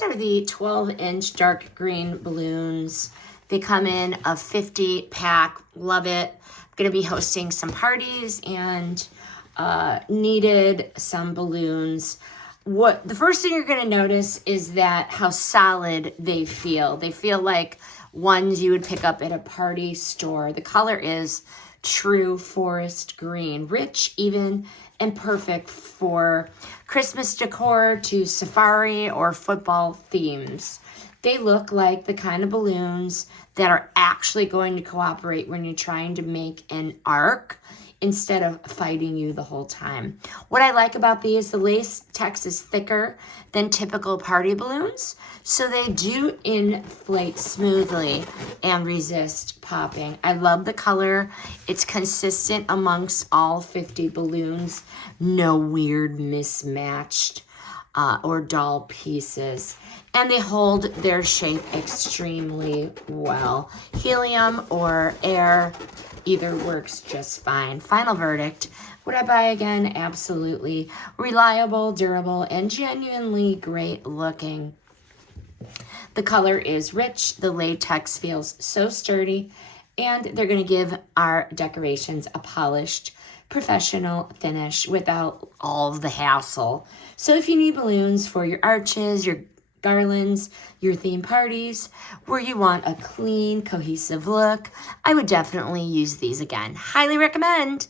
these are the 12-inch dark green balloons. They come in a 50 pack. Love it. I'm going to be hosting some parties and needed some balloons. The first thing you're going to notice is that how solid they feel. They feel like ones you would pick up at a party store. The color is true forest green, rich, even, and perfect for Christmas decor to safari or football themes. They look like the kind of balloons that are actually going to cooperate when you're trying to make an arc instead of fighting you the whole time. What I like about these, the latex is thicker than typical party balloons, so they do inflate smoothly and resist popping. I love the color. It's consistent amongst all 50 balloons. No weird mismatched or dull pieces. And they hold their shape extremely well. Helium or air, either works just fine. Final verdict, would I buy again? Absolutely. Reliable, durable, and genuinely great looking. The color is rich. The latex feels so sturdy. And they're going to give our decorations a polished, professional finish without all of the hassle. So if you need balloons for your arches, your garlands, your theme parties, where you want a clean, cohesive look, I would definitely use these again. Highly recommend.